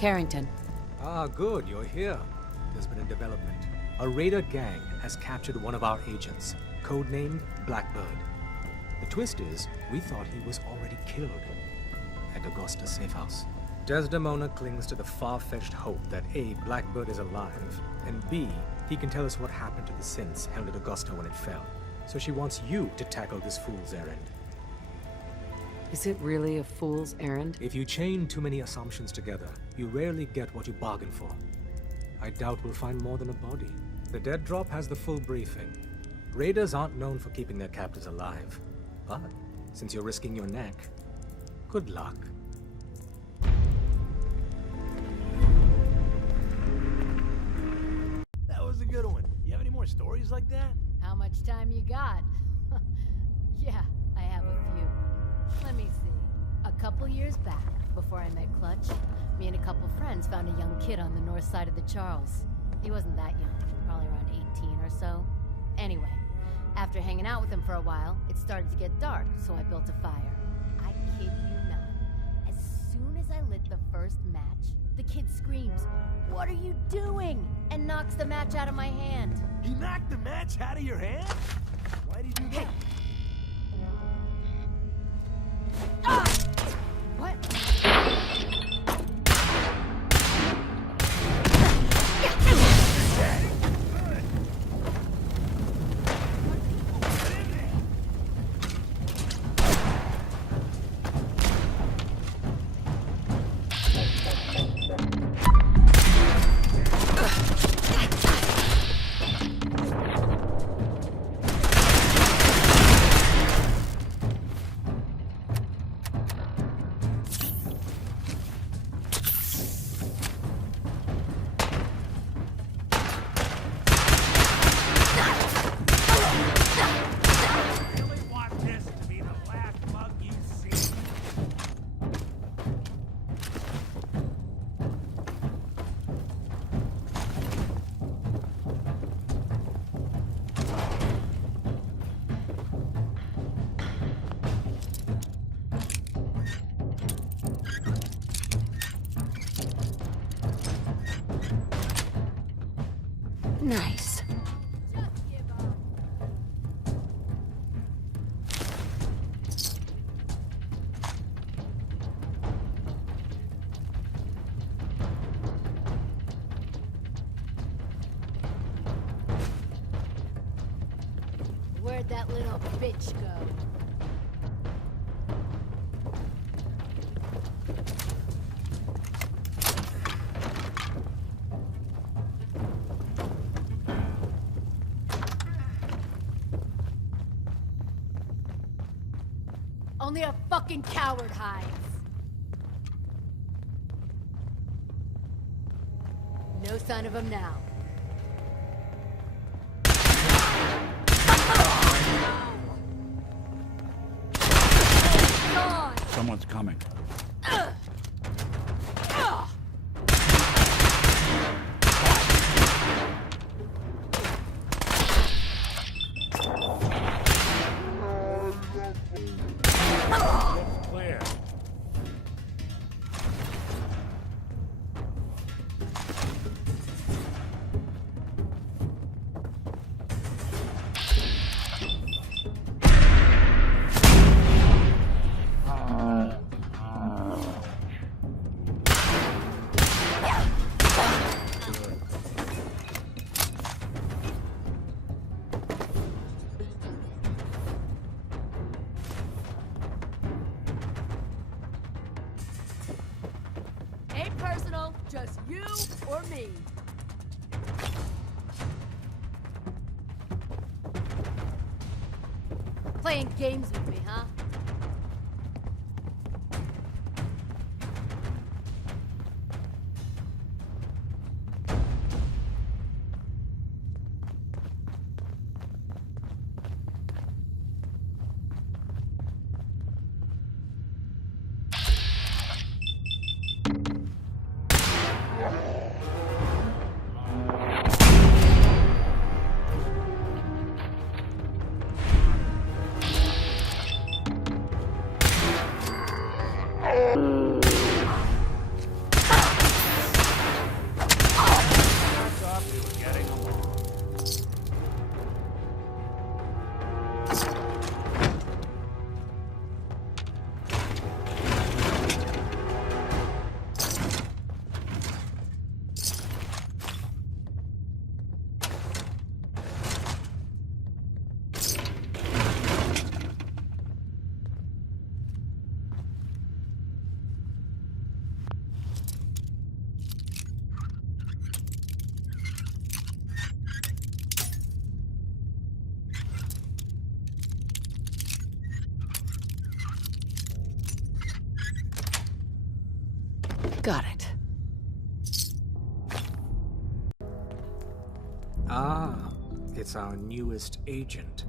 Carrington. Ah, good, you're here. There's been a development. A raider gang has captured one of our agents, codenamed Blackbird. The twist is, we thought he was already killed at Augusta's safe house. Desdemona clings to the far-fetched hope that A, Blackbird is alive, and B, he can tell us what happened to the synths held at Augusta when it fell. So she wants you to tackle this fool's errand. Is it really a fool's errand? If you chain too many assumptions together, you rarely get what you bargain for. I doubt we'll find more than a body. The dead drop has the full briefing. Raiders aren't known for keeping their captives alive. But, since you're risking your neck, good luck. That was a good one. You have any more stories like that? How much time you got? Yeah, I have a few. Let me see. A couple years back, before I met Clutch, me and a couple friends found a young kid on the north side of the Charles. He wasn't that young, probably around 18 or so. Anyway, after hanging out with him for a while, it started to get dark, so I built a fire. I kid you not. As soon as I lit the first match, the kid screams, "What are you doing?" and knocks the match out of my hand. He knocked the match out of your hand? Why'd he do that? What? Nice. Just give up. Where'd that little bitch go? Only a fucking coward hides. No sign of him now. Gone. Someone's coming. Clear. Ain't personal, just you or me. Playing games with me, huh? Got it. Ah, it's our newest agent.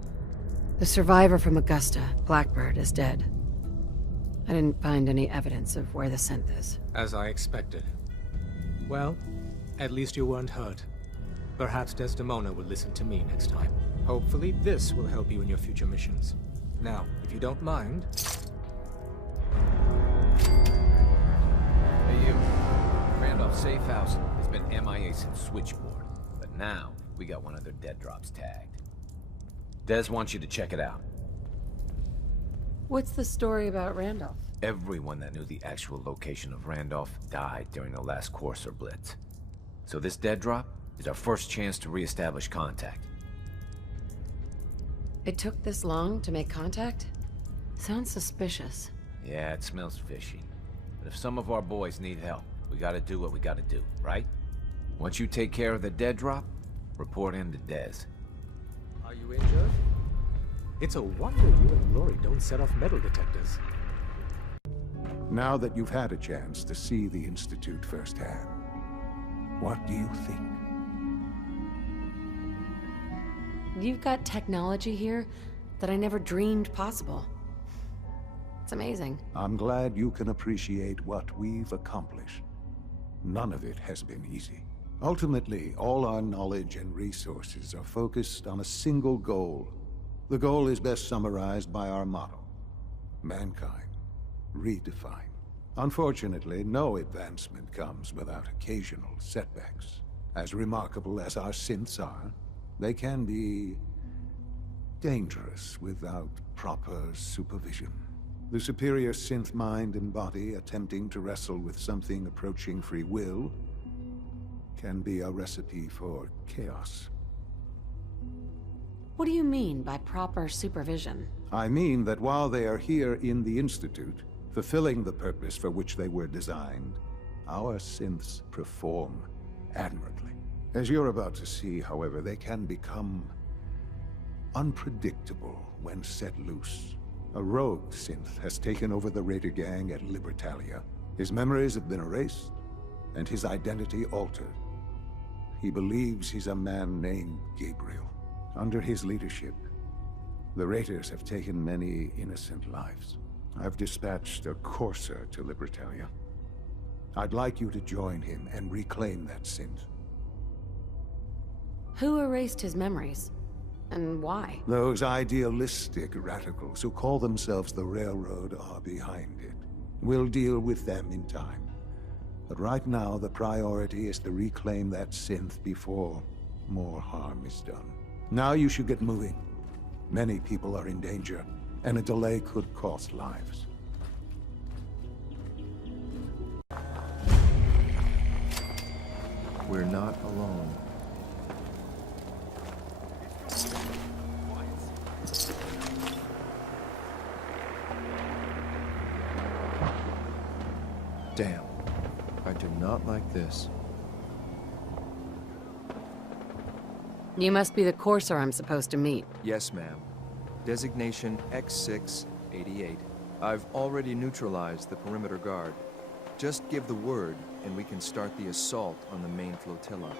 The survivor from Augusta, Blackbird, is dead. I didn't find any evidence of where the synth is. As I expected. Well, at least you weren't hurt. Perhaps Desdemona will listen to me next time. Hopefully this will help you in your future missions. Now, if you don't mind... Hey you, Randolph's safe house has been MIA since Switchboard, but now we got one of their dead drops tagged. Des wants you to check it out. What's the story about Randolph? Everyone that knew the actual location of Randolph died during the last Courser Blitz. So this dead drop is our first chance to re-establish contact. It took this long to make contact? Sounds suspicious. Yeah, it smells fishy. But if some of our boys need help, we gotta do what we gotta do, right? Once you take care of the dead drop, report in to Des. Are you injured? It's a wonder you and Lori don't set off metal detectors. Now that you've had a chance to see the Institute firsthand, what do you think? You've got technology here that I never dreamed possible. It's amazing. I'm glad you can appreciate what we've accomplished. None of it has been easy. Ultimately, all our knowledge and resources are focused on a single goal. The goal is best summarized by our motto: mankind, redefined. Unfortunately, no advancement comes without occasional setbacks. As remarkable as our synths are, they can be dangerous without proper supervision. The superior synth mind and body attempting to wrestle with something approaching free will can be a recipe for chaos. What do you mean by proper supervision? I mean that while they are here in the Institute, fulfilling the purpose for which they were designed, our synths perform admirably. As you're about to see, however, they can become unpredictable when set loose. A rogue synth has taken over the Raider gang at Libertalia. His memories have been erased, and his identity altered. He believes he's a man named Gabriel. Under his leadership, the Raiders have taken many innocent lives. I've dispatched a Courser to Libertalia. I'd like you to join him and reclaim that synth. Who erased his memories? And why? Those idealistic radicals who call themselves the Railroad are behind it. We'll deal with them in time. But right now, the priority is to reclaim that synth before more harm is done. Now you should get moving. Many people are in danger, and a delay could cost lives. We're not alone. Damn. I do not like this. You must be the Courser I'm supposed to meet. Yes, ma'am. Designation X688. I've already neutralized the perimeter guard. Just give the word, and we can start the assault on the main flotilla.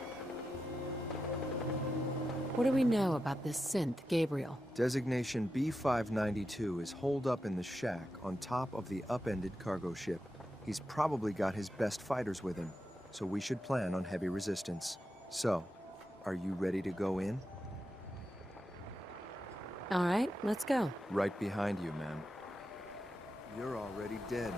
What do we know about this synth, Gabriel? Designation B592 is holed up in the shack on top of the upended cargo ship. He's probably got his best fighters with him, so we should plan on heavy resistance. So, are you ready to go in? All right, let's go. Right behind you, ma'am. You're already dead.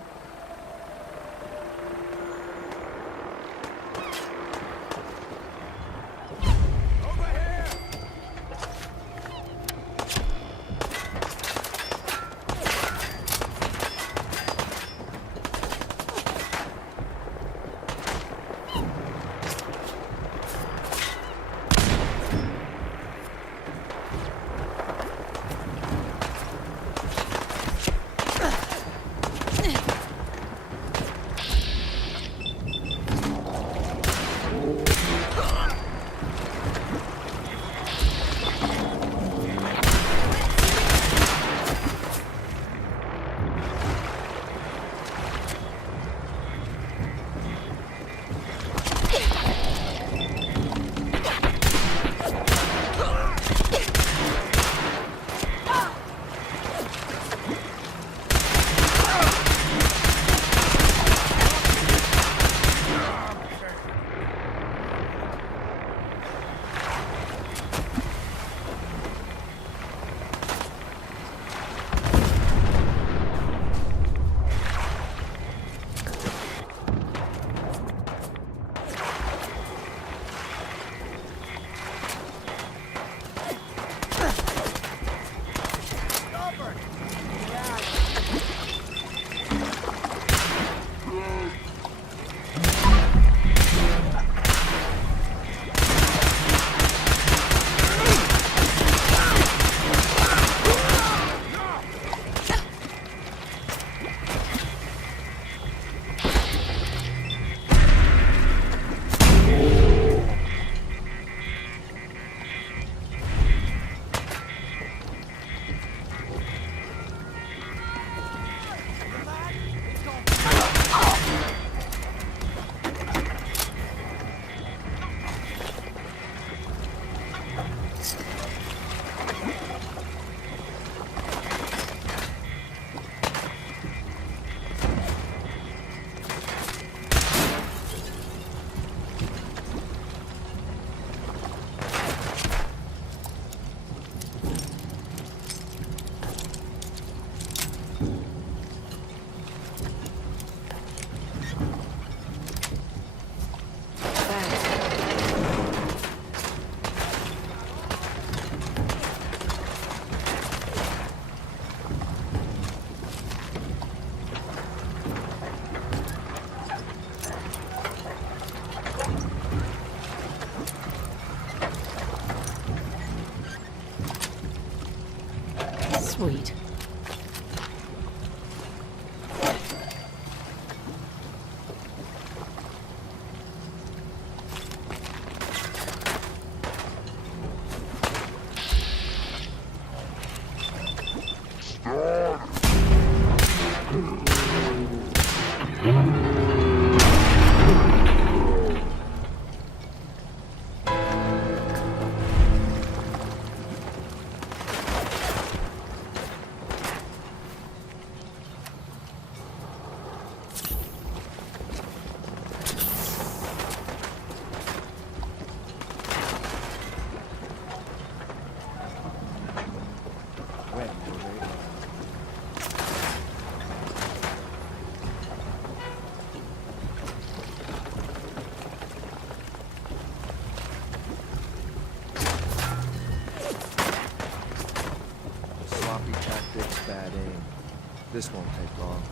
Sweet. Sloppy tactics, bad aim. This won't take long.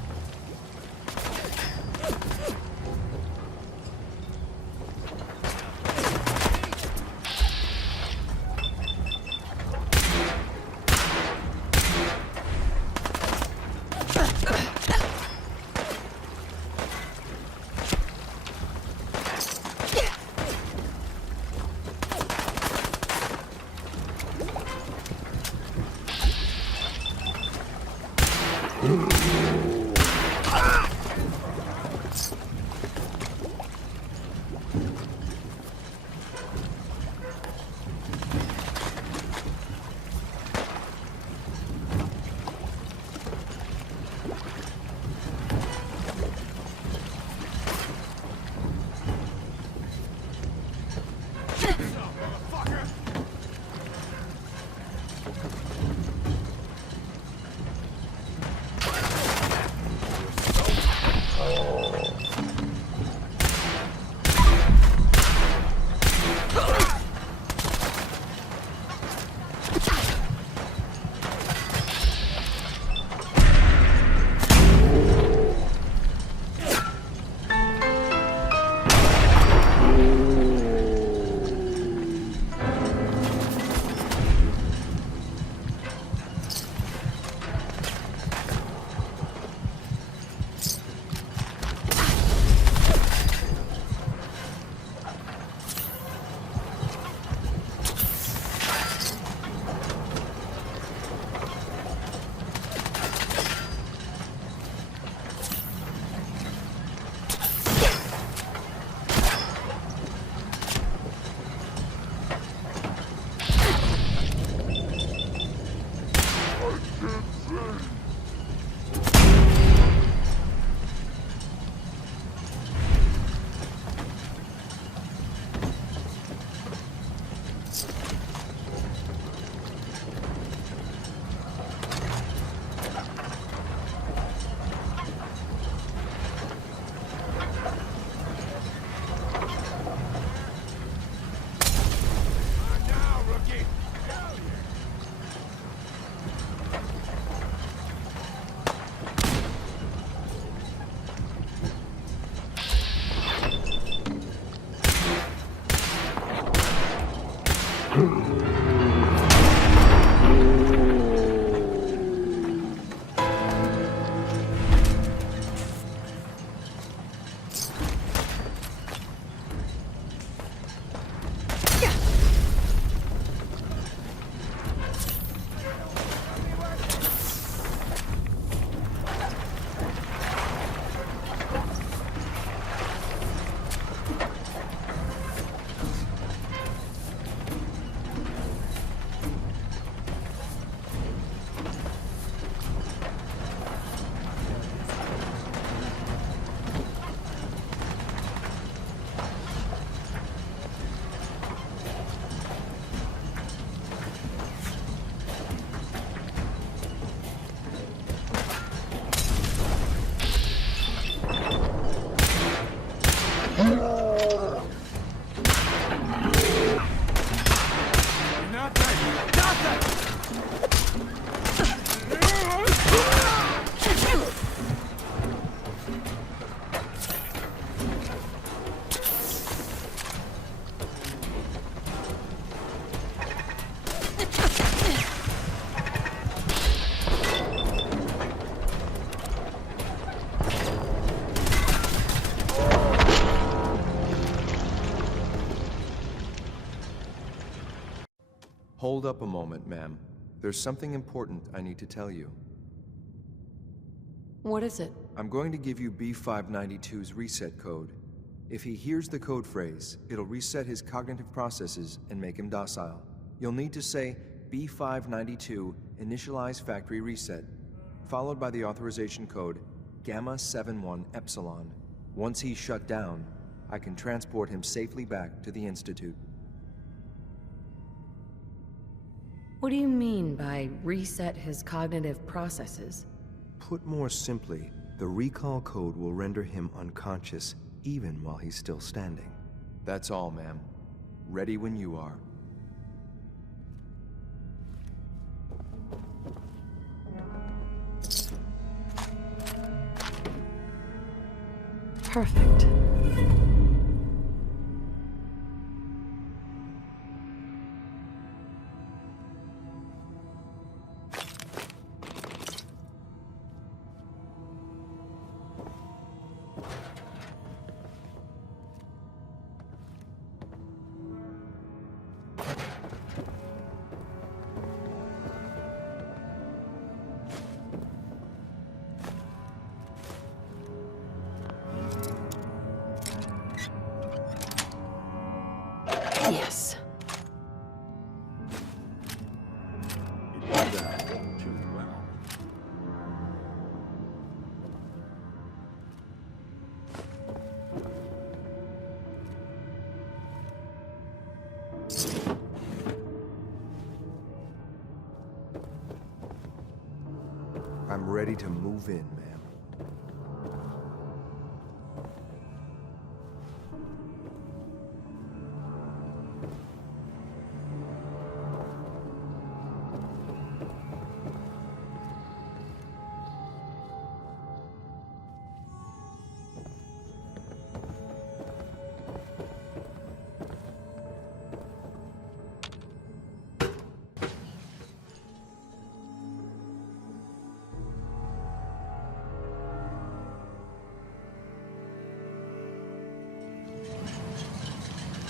Hold up a moment, ma'am. There's something important I need to tell you. What is it? I'm going to give you B592's reset code. If he hears the code phrase, it'll reset his cognitive processes and make him docile. You'll need to say B592 initialize factory reset, followed by the authorization code Gamma 71 Epsilon. Once he's shut down, I can transport him safely back to the Institute. What do you mean by reset his cognitive processes? Put more simply, the recall code will render him unconscious even while he's still standing. That's all, ma'am. Ready when you are. Perfect. Yes. I'm ready to move in, ma'am.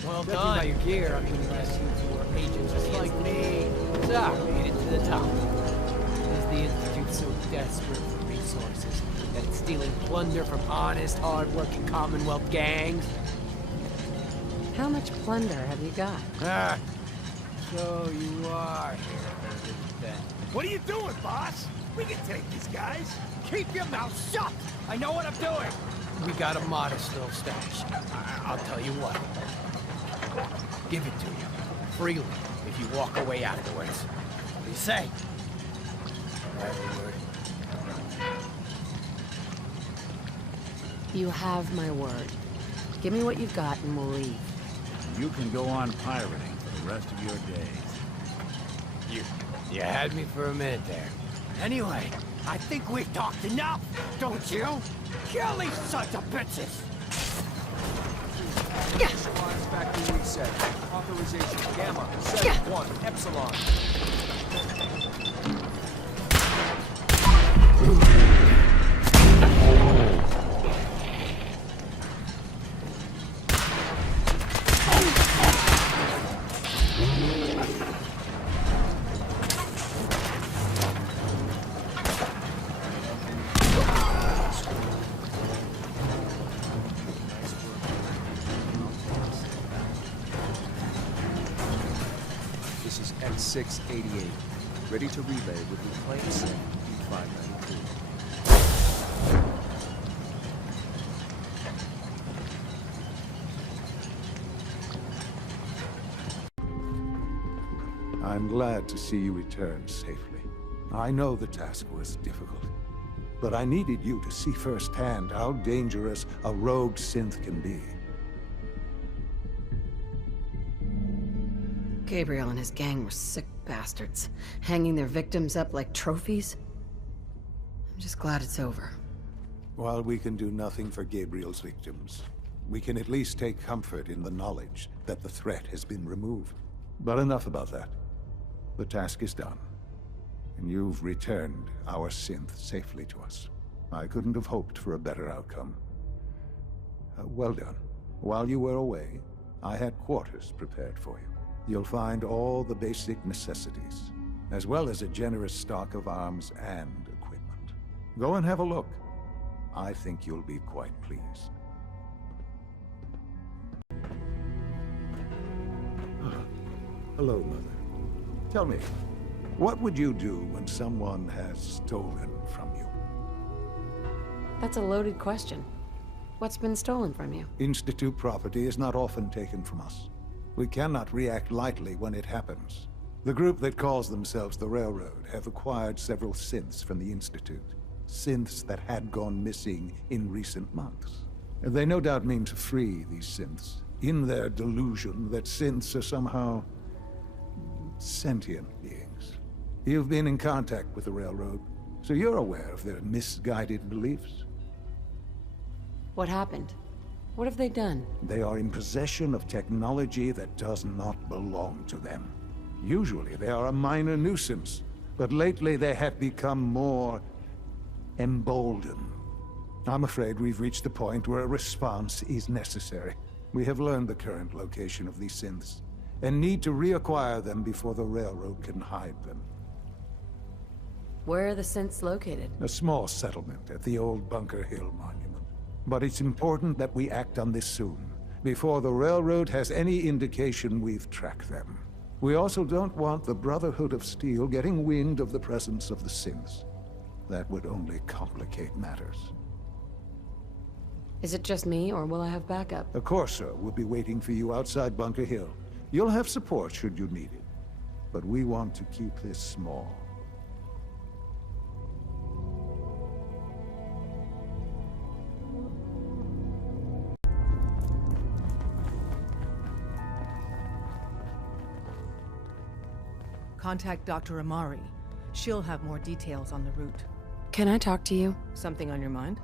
Well done by your gear. I mean, unless you were agents just like me. So, made it to the top. Is the Institute so desperate for resources that it's stealing plunder from honest, hard-working Commonwealth gangs? How much plunder have you got? Ah, so you are here, then. What are you doing, boss? We can take these guys. Keep your mouth shut! I know what I'm doing! We got a modest little stash. I'll tell you what. Give it to you. Freely, if you walk away afterwards. What do you say? You have my word. Give me what you've got and we'll leave. You can go on pirating for the rest of your days. You had me for a minute there. Anyway, I think we've talked enough, don't you? Kill these sons of bitches! Initialize factory reset. Authorization Gamma 71 Epsilon. This is X688, ready to relay with reclaimed SYNTH B592. I'm glad to see you return safely. I know the task was difficult, but I needed you to see firsthand how dangerous a rogue synth can be. Gabriel and his gang were sick bastards, hanging their victims up like trophies. I'm just glad it's over. While we can do nothing for Gabriel's victims, we can at least take comfort in the knowledge that the threat has been removed. But enough about that. The task is done, and you've returned our synth safely to us. I couldn't have hoped for a better outcome. Well done. While you were away, I had quarters prepared for you. You'll find all the basic necessities, as well as a generous stock of arms and equipment. Go and have a look. I think you'll be quite pleased. Hello, Mother. Tell me, what would you do when someone has stolen from you? That's a loaded question. What's been stolen from you? Institute property is not often taken from us. We cannot react lightly when it happens. The group that calls themselves the Railroad have acquired several synths from the Institute. Synths that had gone missing in recent months. They no doubt mean to free these synths, in their delusion that synths are somehow sentient beings. You've been in contact with the Railroad, so you're aware of their misguided beliefs. What happened? What have they done? They are in possession of technology that does not belong to them. Usually they are a minor nuisance, but lately they have become more emboldened. I'm afraid we've reached the point where a response is necessary. We have learned the current location of these synths, and need to reacquire them before the Railroad can hide them. Where are the synths located? A small settlement at the old Bunker Hill Monument. But it's important that we act on this soon, before the Railroad has any indication we've tracked them. We also don't want the Brotherhood of Steel getting wind of the presence of the synths. That would only complicate matters. Is it just me, or will I have backup? A Corsair will be waiting for you outside Bunker Hill. You'll have support should you need it. But we want to keep this small. Contact Dr. Amari. She'll have more details on the route. Can I talk to you? Something on your mind?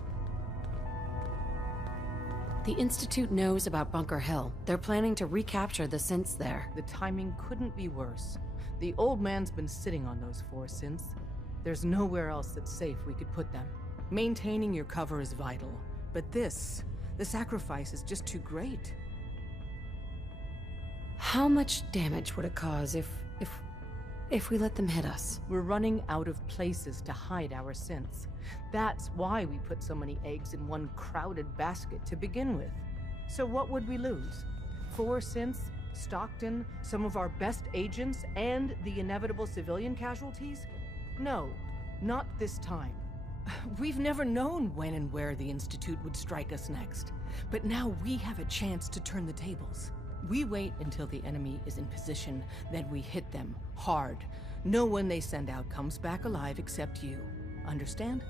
The Institute knows about Bunker Hill. They're planning to recapture the synths there. The timing couldn't be worse. The old man's been sitting on those 4 synths. There's nowhere else that's safe we could put them. Maintaining your cover is vital. But the sacrifice is just too great. How much damage would it cause if we let them hit us? We're running out of places to hide our synths. That's why we put so many eggs in one crowded basket to begin with. So what would we lose? 4 synths, Stockton, some of our best agents, and the inevitable civilian casualties? No, not this time. We've never known when and where the Institute would strike us next. But now we have a chance to turn the tables. We wait until the enemy is in position, then we hit them hard. No one they send out comes back alive except you. Understand?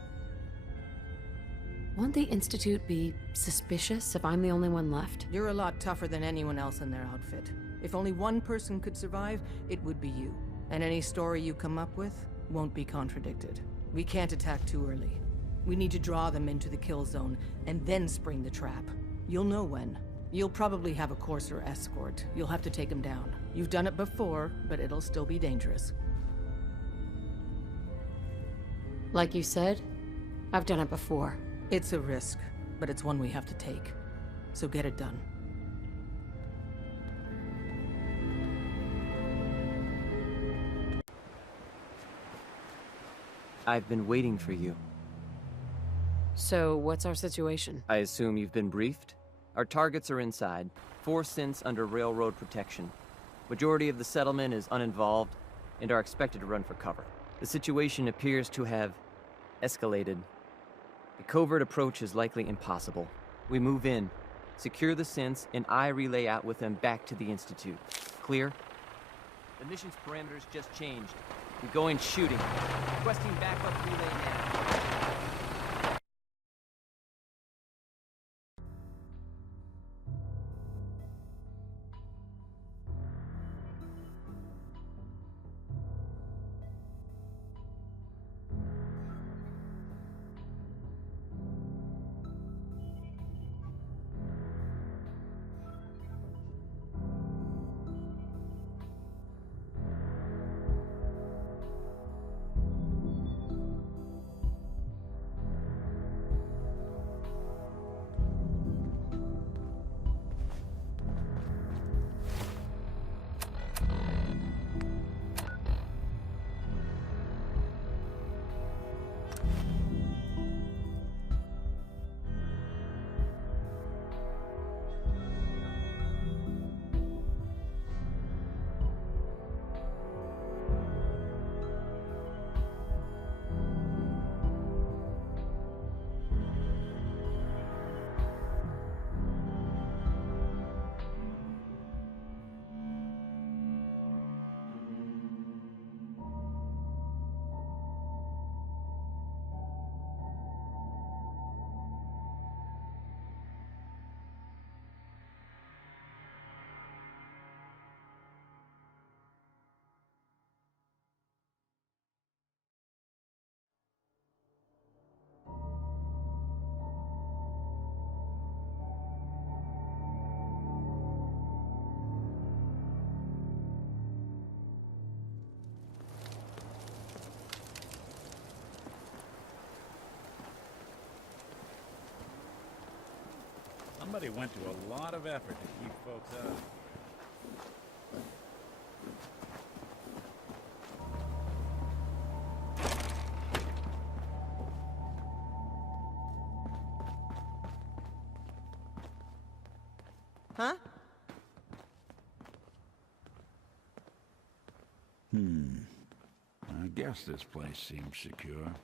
Won't the Institute be suspicious if I'm the only one left? You're a lot tougher than anyone else in their outfit. If only one person could survive, it would be you. And any story you come up with won't be contradicted. We can't attack too early. We need to draw them into the kill zone, and then spring the trap. You'll know when. You'll probably have a Corsair escort. You'll have to take them down. You've done it before, but it'll still be dangerous. Like you said, I've done it before. It's a risk, but it's one we have to take. So get it done. I've been waiting for you. So, what's our situation? I assume you've been briefed? Our targets are inside, 4 synths under railroad protection. Majority of the settlement is uninvolved and are expected to run for cover. The situation appears to have escalated. The covert approach is likely impossible. We move in, secure the synths, and I relay out with them back to the Institute. Clear? The mission's parameters just changed. We go in shooting. Requesting backup relay now. Somebody went to a lot of effort to keep folks out. Huh? I guess this place seems secure.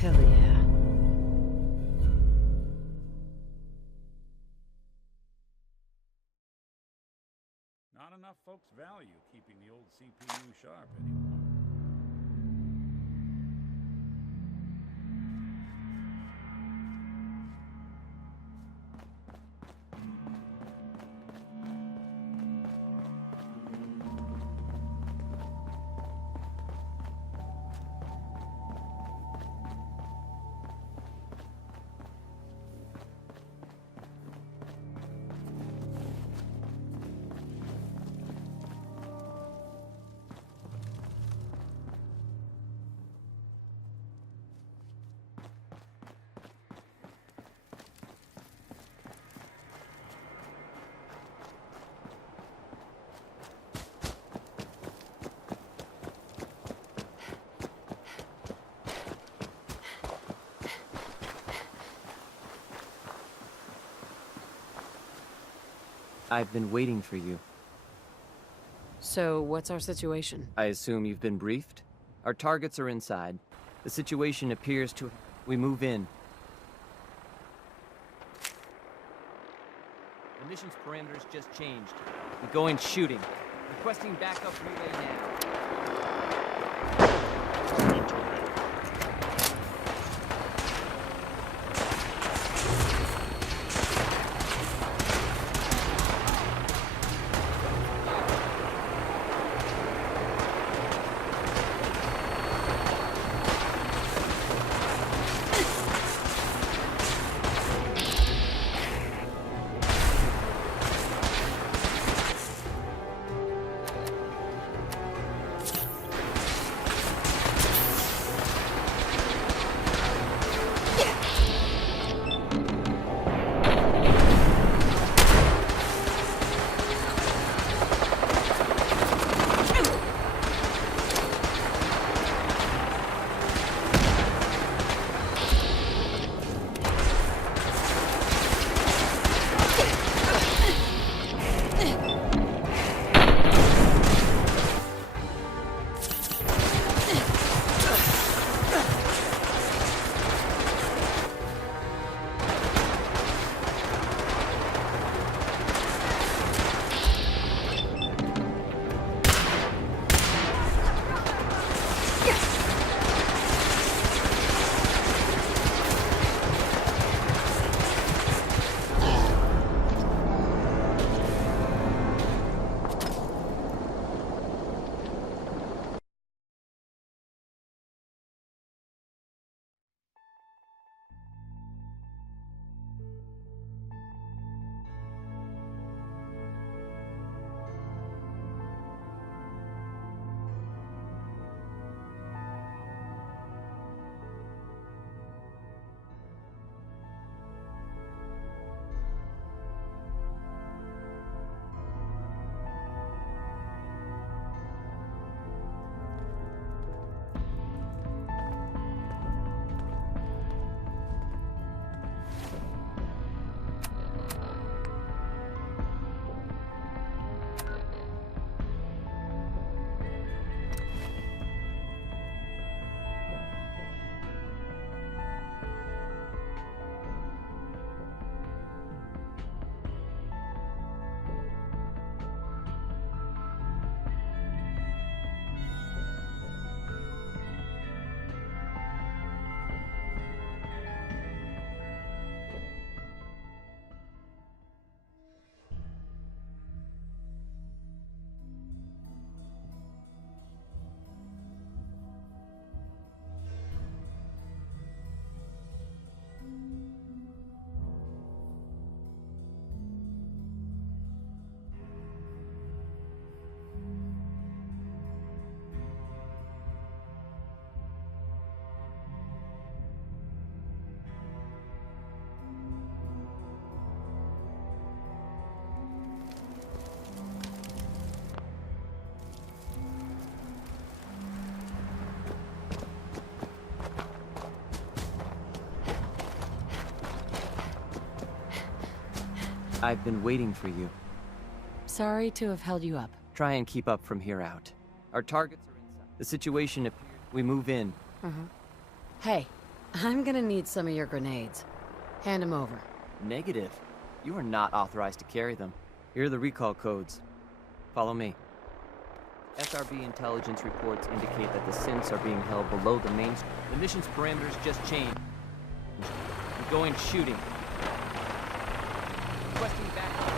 Hell yeah. Not enough folks value keeping the old CPU sharp anymore. I've been waiting for you. So, what's our situation? I assume you've been briefed? Our targets are inside. The situation appears to... We move in. The mission's parameters just changed. We go in shooting. Requesting backup relay now. I've been waiting for you. Sorry to have held you up. Try and keep up from here out. Our targets are inside. The situation appears... We move in. Hey, I'm gonna need some of your grenades. Hand them over. Negative. You are not authorized to carry them. Here are the recall codes. Follow me. SRB intelligence reports indicate that the synths are being held below the main... The mission's parameters just changed. I'm going shooting. Requesting backup.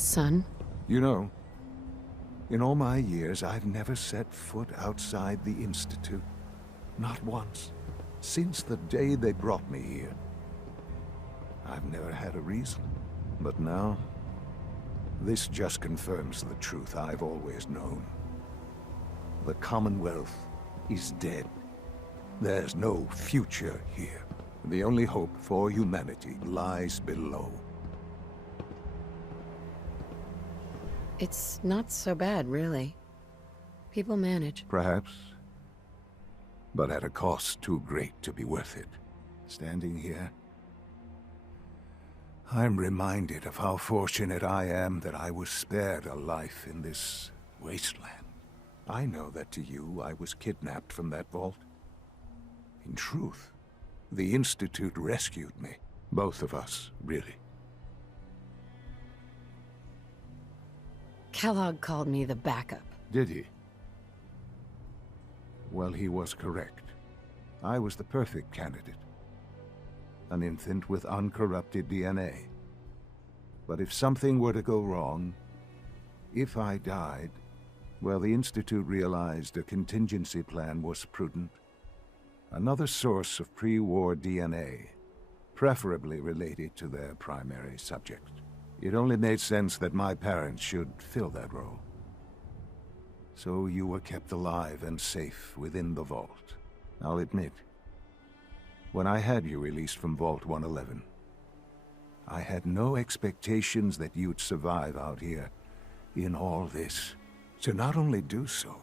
Son? You know, in all my years, I've never set foot outside the Institute. Not once. Since the day they brought me here. I've never had a reason. But now, this just confirms the truth I've always known. The Commonwealth is dead. There's no future here. The only hope for humanity lies below. It's not so bad, really. People manage. Perhaps. But at a cost too great to be worth it. Standing here, I'm reminded of how fortunate I am that I was spared a life in this wasteland. I know that to you, I was kidnapped from that vault. In truth, the Institute rescued me. Both of us, really. Kellogg called me the backup. Did he? Well, he was correct. I was the perfect candidate. An infant with uncorrupted DNA. But if something were to go wrong, if I died, well, the Institute realized a contingency plan was prudent. Another source of pre-war DNA, preferably related to their primary subject. It only made sense that my parents should fill that role. So you were kept alive and safe within the vault. I'll admit, when I had you released from Vault 111, I had no expectations that you'd survive out here in all this. To not only do so,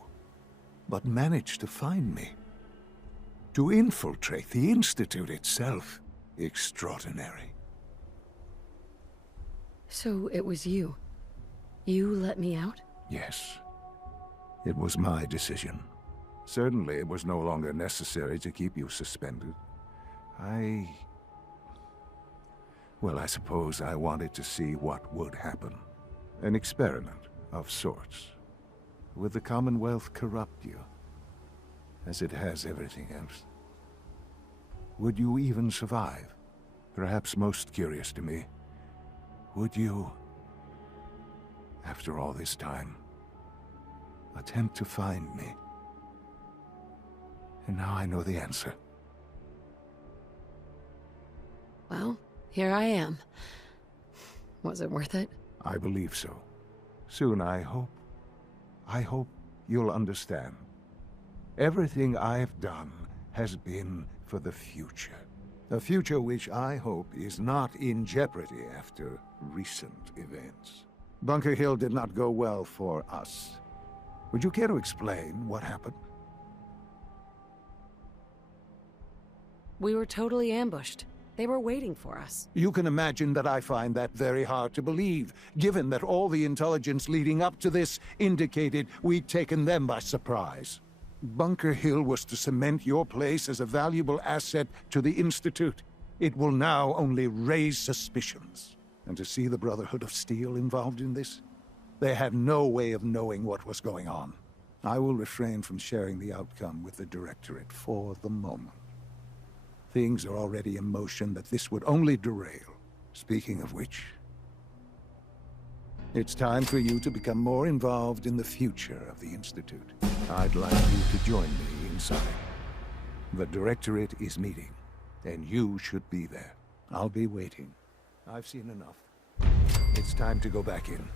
but manage to find me. To infiltrate the Institute itself. Extraordinary. So it was you. You let me out? Yes. It was my decision. Certainly it was no longer necessary to keep you suspended. Well, I suppose I wanted to see what would happen. An experiment of sorts. Would the Commonwealth corrupt you, as it has everything else? Would you even survive? Perhaps most curious to me, would you, after all this time, attempt to find me? And now I know the answer. Well, here I am. Was it worth it? I believe so. Soon, I hope you'll understand. Everything I've done has been for the future. A future which I hope is not in jeopardy after recent events. Bunker Hill did not go well for us. Would you care to explain what happened? We were totally ambushed. They were waiting for us. You can imagine that I find that very hard to believe, given that all the intelligence leading up to this indicated we'd taken them by surprise. Bunker Hill was to cement your place as a valuable asset to the Institute. It will now only raise suspicions. And to see the Brotherhood of Steel involved in this? They had no way of knowing what was going on. I will refrain from sharing the outcome with the Directorate for the moment. Things are already in motion that this would only derail. Speaking of which, it's time for you to become more involved in the future of the Institute. I'd like you to join me inside. The Directorate is meeting, and you should be there. I'll be waiting. I've seen enough. It's time to go back in.